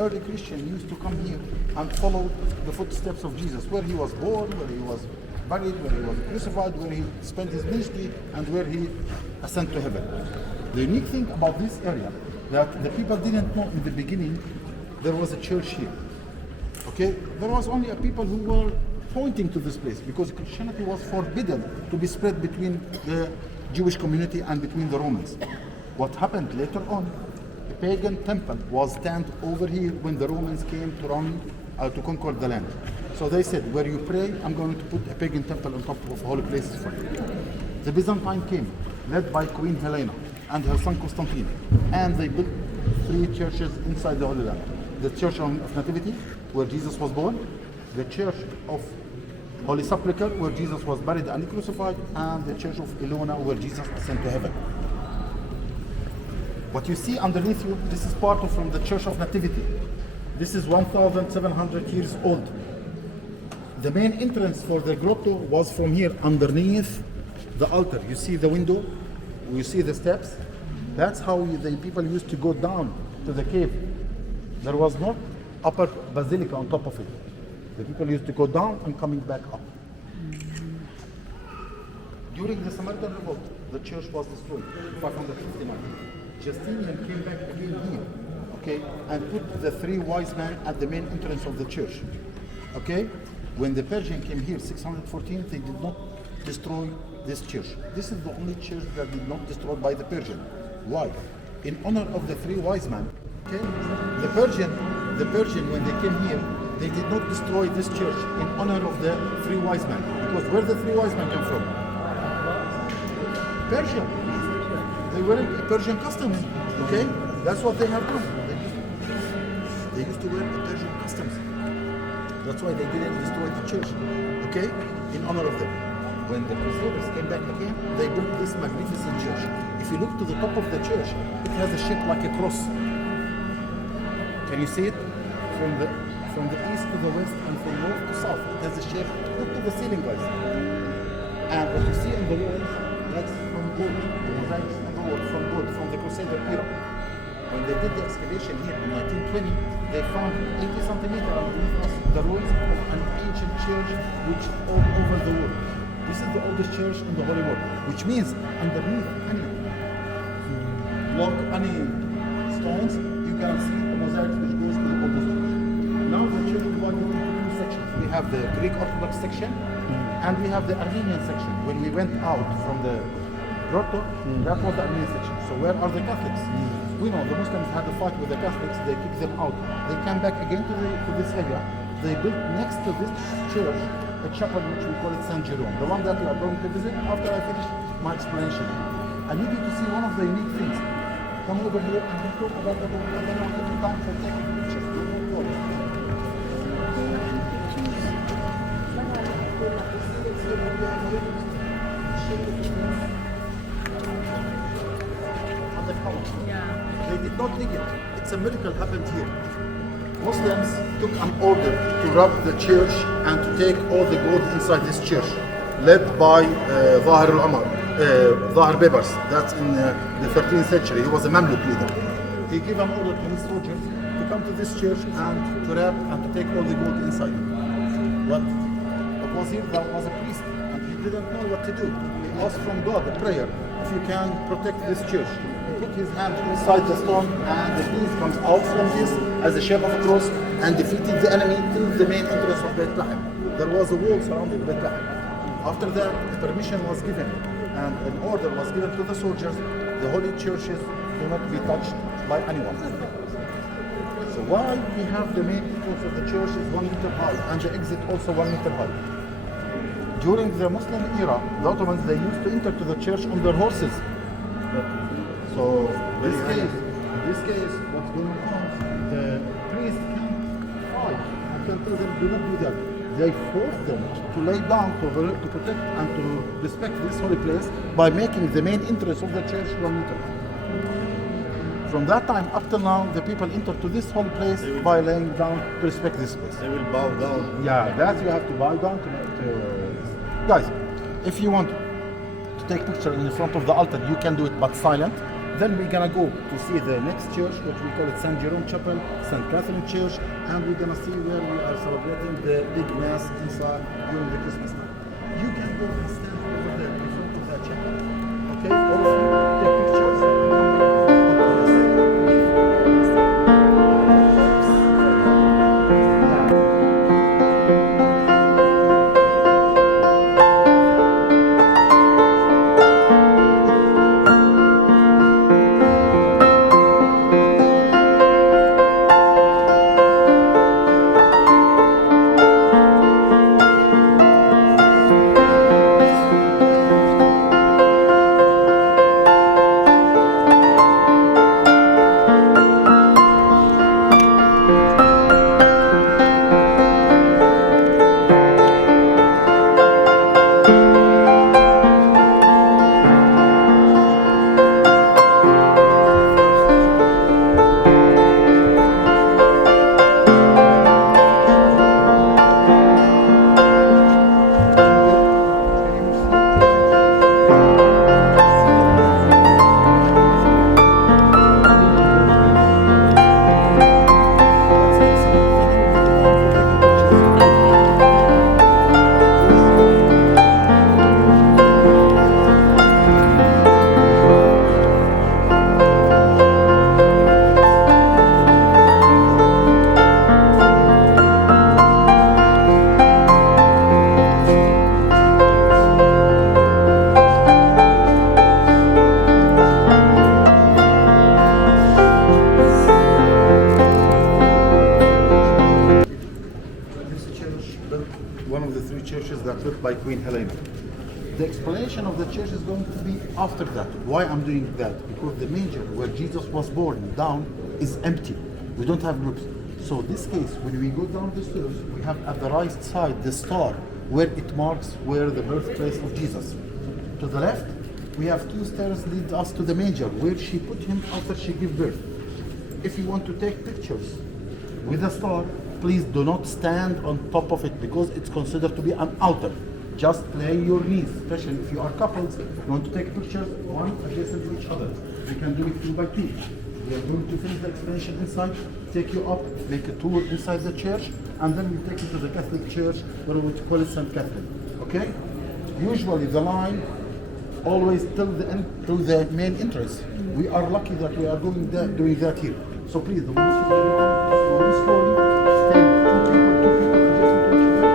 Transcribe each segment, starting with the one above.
early Christian used to come here and follow the footsteps of Jesus, where he was born, where he was buried, where he was crucified, where he spent his ministry, and where he ascended to heaven. The unique thing about this area that the people didn't know in the beginning, there was a church here. Okay, there was only a people who were pointing to this place because Christianity was forbidden to be spread between the Jewish community and between the Romans. What happened later on, a pagan temple was stand over here when the Romans came to conquer the land. So they said, where you pray, I'm going to put a pagan temple on top of holy places for you. The Byzantine came, led by Queen Helena and her son Constantine, and they built 3 churches inside the Holy Land. The Church of Nativity, where Jesus was born, the Church of Holy Sepulchre, where Jesus was buried and crucified, and the Church of Helena, where Jesus ascended to heaven. What you see underneath you, this is part of from the Church of Nativity. This is 1,700 years old. The main entrance for the grotto was from here underneath the altar. You see the window, you see the steps. That's how the people used to go down to the cave. There was no upper basilica on top of it. The people used to go down and coming back up. During the Samaritan revolt, the church was destroyed, 559. Justinian came back again here, okay, and put the 3 wise men at the main entrance of the church, okay. When the Persian came here, 614, they did not destroy this church. This is the only church that did not destroyed by the Persian. Why? In honor of the 3 wise men, okay. The Persian, when they came here, they did not destroy this church in honor of the 3 wise men. Because where the 3 wise men come from? Persia. They were in Persian customs, okay? That's what they have done. They used to wear the Persian customs. That's why they didn't destroy the church, okay? In honor of them. When the Crusaders came back again, they built this magnificent church. If you look to the top of the church, it has a shape like a cross. Can you see it? From the east to the west and from north to south, it has a shape. Look to the ceiling, guys. And what you see on the walls, that's from gold. The mosaics on the wall from gold, from the Crusader era. When they did the excavation here in 1920, they found 80 centimeters underneath us the ruins of an ancient church which all over the world. This is the oldest church in the Holy World, which means underneath any block, any stones, you can see the mosaics which goes to the oldest church. Now the church is divided into 2 sections. We have the Greek Orthodox section and we have the Armenian section. When we went out from the grotto, that was the Armenian section. So where are the Catholics? We know the Muslims had a fight with the Catholics, they kicked them out. They came back again to this area. They built next to this church a chapel which we call it St.Jerome, the one that we are going to visit after I finish my explanation. I need you to see one of the unique things. Come over here and we talk about the whole. I don't want to take time for taking pictures. Don't worry. They did not dig it. It's a miracle happened here. Muslims took an order to rob the church and to take all the gold inside this church, led by Zahir al-Amar, Zahir Bebers. That's in the 13th century. He was a Mamluk leader. He gave an order to his soldiers to come to this church and to rob and to take all the gold inside. But because here there was a priest and he didn't know what to do. He asked from God a prayer, if you can protect this church. He put his hand inside the stone and the beast comes out from this as a shape of a cross and defeated the enemy till the main entrance of Bethlehem. There was a wall surrounding Bethlehem. After that, permission was given and an order was given to the soldiers. The holy churches do not be touched by anyone. So why we have the main entrance of the church is 1 meter high and the exit also 1 meter high. During the Muslim era, the Ottomans, they used to enter to the church on their horses. So this case, what's going on? The priest can fight. I can tell them, do not do that. They force them to lay down to protect and to respect this holy place by making the main entrance of the church 1 meter. From that time up to now, the people enter to this holy place by laying down to respect this place. They will bow down. Yeah, that you have to bow down to guys, if you want to take picture in the front of the altar, you can do it, but silent. Then we're gonna go to see the next church, which we call it St.Jerome Chapel, St. Catherine Church, and we're gonna see where we are celebrating the big mass inside during the Christmas time. You can go and stand over there in front of that chapel. Okay, all of you take pictures. One of the three churches that built by Queen Helena. The explanation of the church is going to be after that. Why I'm doing that? Because the manger where Jesus was born down is empty. We don't have groups. So this case, when we go down the stairs, we have at the right side the star where it marks where the birthplace of Jesus. To the left, we have two stairs lead us to the manger where she put him after she gave birth. If you want to take pictures with a star, please do not stand on top of it because it's considered to be an altar. Just play your knees, especially if you are couples. You want to take pictures one adjacent to each other. You can do it 2 by 2. We are going to finish the explanation inside, take you up, make a tour inside the church, and then we take you to the Catholic Church where we call it St. Catherine. Okay? Usually the line always till the end, till the main entrance. We are lucky that we are doing that here. So please, the most slowly, stay 2 people adjacent to each other.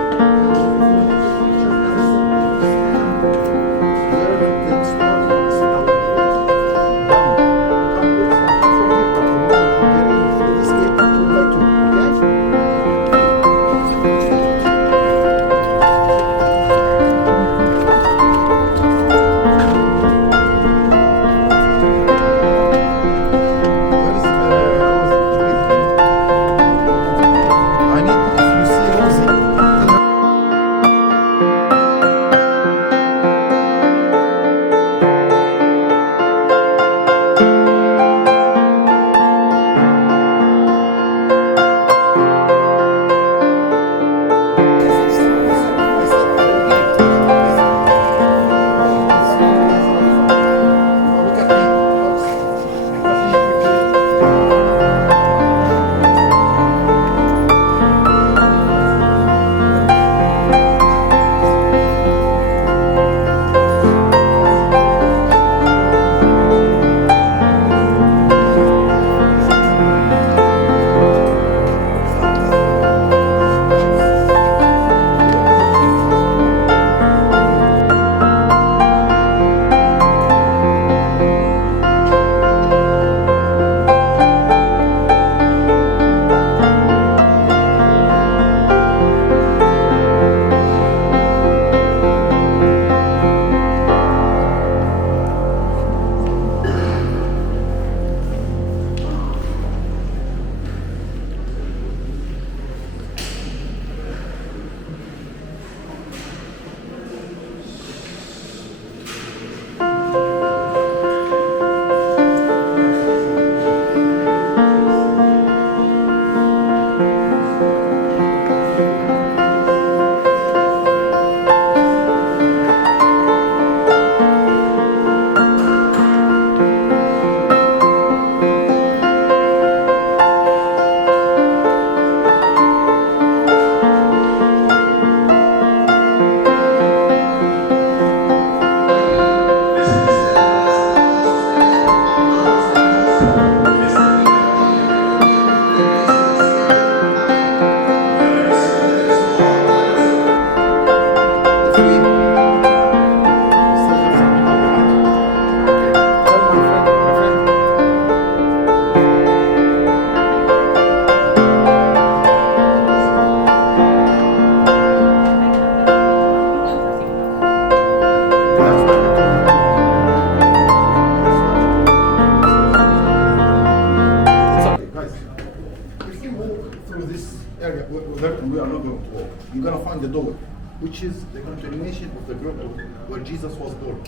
there and we are not going to walk. You're going to find the door, which is the continuation of the grotto where Jesus was born.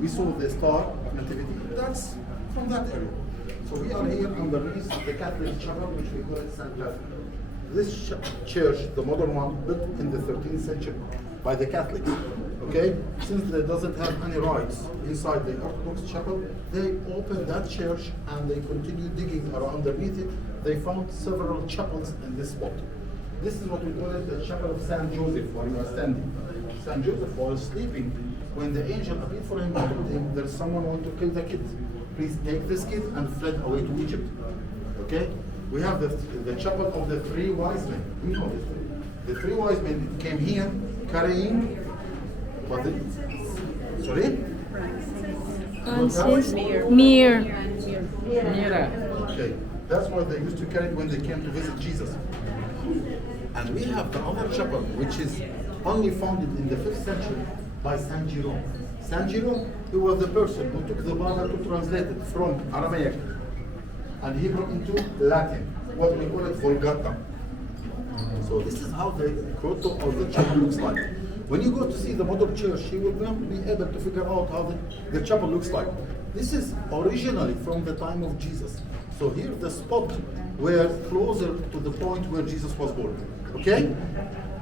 We saw the star of Nativity. That's from that area. So we are here underneath the Catholic chapel, which we call it St.Jerome. This church, the modern one, built in the 13th century by the Catholics. Okay, since they doesn't have any rights inside the Orthodox chapel, they opened that church and they continued digging around underneath it. They found several chapels in this spot. This is what we call it the chapel of Saint Joseph, where you are standing. Saint Joseph was sleeping when the angel appeared for him and told him there's someone who wants to kill the kid. Please take this kid and fled away to Egypt. Okay? We have the chapel of the three wise men. We know this. The three wise men came here carrying what is it? Sorry? Francis Mir. Okay. That's what they used to carry when they came to visit Jesus. And we have the other chapel, which is only founded in the 5th century by St.Jerome. St.Jerome, he was the person who took the Bible to translate it from Aramaic and Hebrew into Latin, what we call it Vulgata. So this is how the grotto or the chapel looks like. When you go to see the modern church, you will not be able to figure out how the chapel looks like. This is originally from the time of Jesus. So here the spot were closer to the point where Jesus was born. Okay?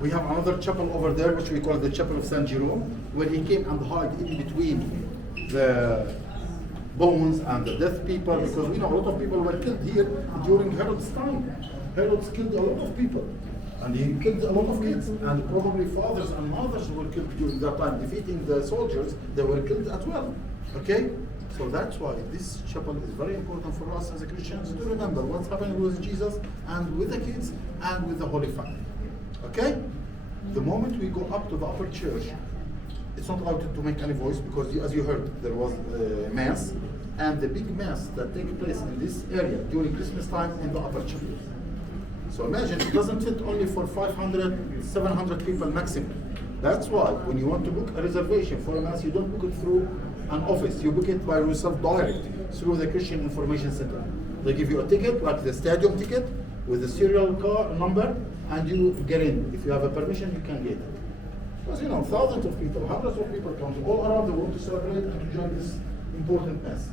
We have another chapel over there, which we call the Chapel of St. Jerome, where he came and hid in between the bones and the dead people, because we know a lot of people were killed here during Herod's time. Herod killed a lot of people, and he killed a lot of kids, and probably fathers and mothers were killed during that time. Defeating the soldiers, they were killed as well. Okay? So that's why this chapel is very important for us as Christians to remember what's happening with Jesus and with the kids and with the Holy Family. Okay? The moment we go up to the upper church, it's not allowed to make any voice because, as you heard, there was a mass, and the big mass that takes place in this area during Christmas time in the upper chapel. So imagine it doesn't fit only for 500, 700 people maximum. That's why when you want to book a reservation for a mass, you don't book it through an office. You book it by yourself direct through the Christian Information Center. They give you a ticket, like the stadium ticket, with the serial car number, and you get in. If you have a permission, you can get it. Because you know, thousands of people, hundreds of people come from all around the world to celebrate and to join this important mass.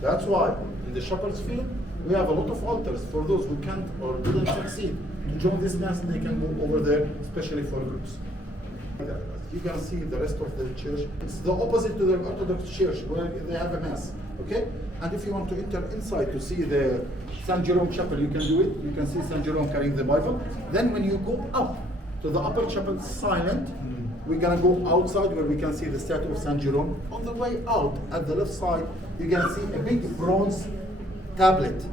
That's why in the Shepherd's Field, we have a lot of altars for those who can't or didn't succeed to join this mass. They can go over there, especially for groups. You can see the rest of the church. It's the opposite to the Orthodox church where they have a mass. Okay? And if you want to enter inside to see the St. Jerome chapel, you can do it. You can see St. Jerome carrying the Bible. Then when you go up to the upper chapel, silent, we're gonna go outside where we can see the statue of St. Jerome. On the way out, at the left side, you can see a big bronze tablet,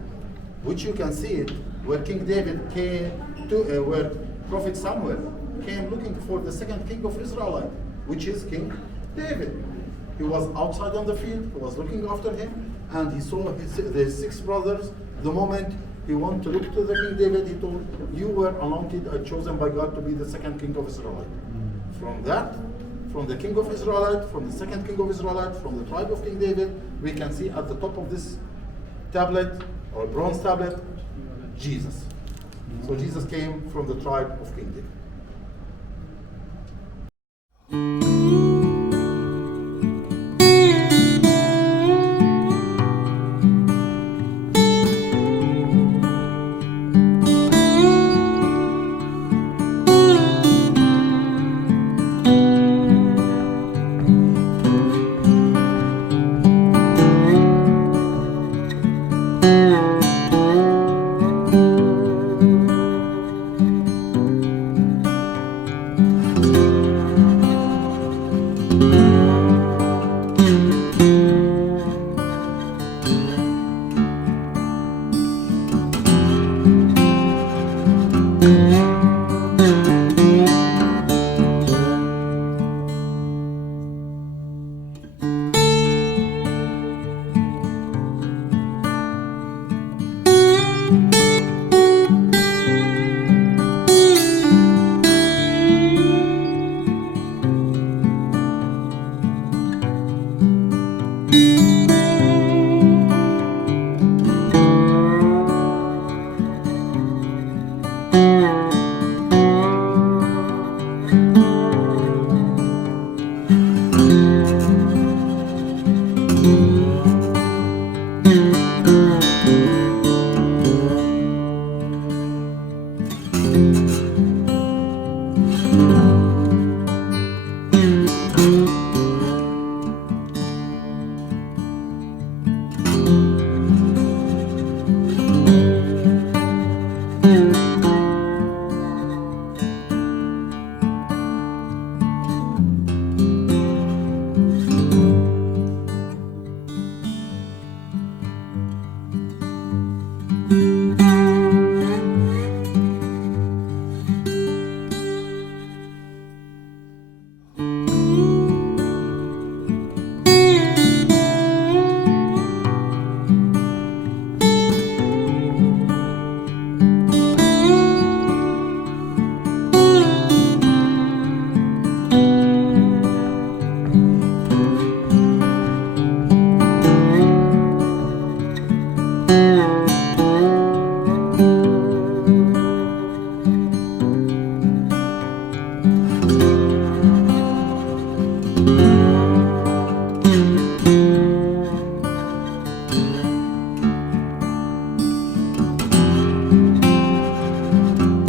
which you can see it where King David came to, where Prophet Samuel came looking for the second king of Israel, which is King David. He was outside on the field, he was looking after him, and he saw the 6 brothers. The moment he wanted to look to the King David, he told, you were anointed and chosen by God to be the second king of Israel. From that, from the king of Israel, from the second king of Israel, from the tribe of King David, we can see at the top of this tablet, or bronze tablet, Jesus. So Jesus came from the tribe of King David.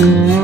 Amen.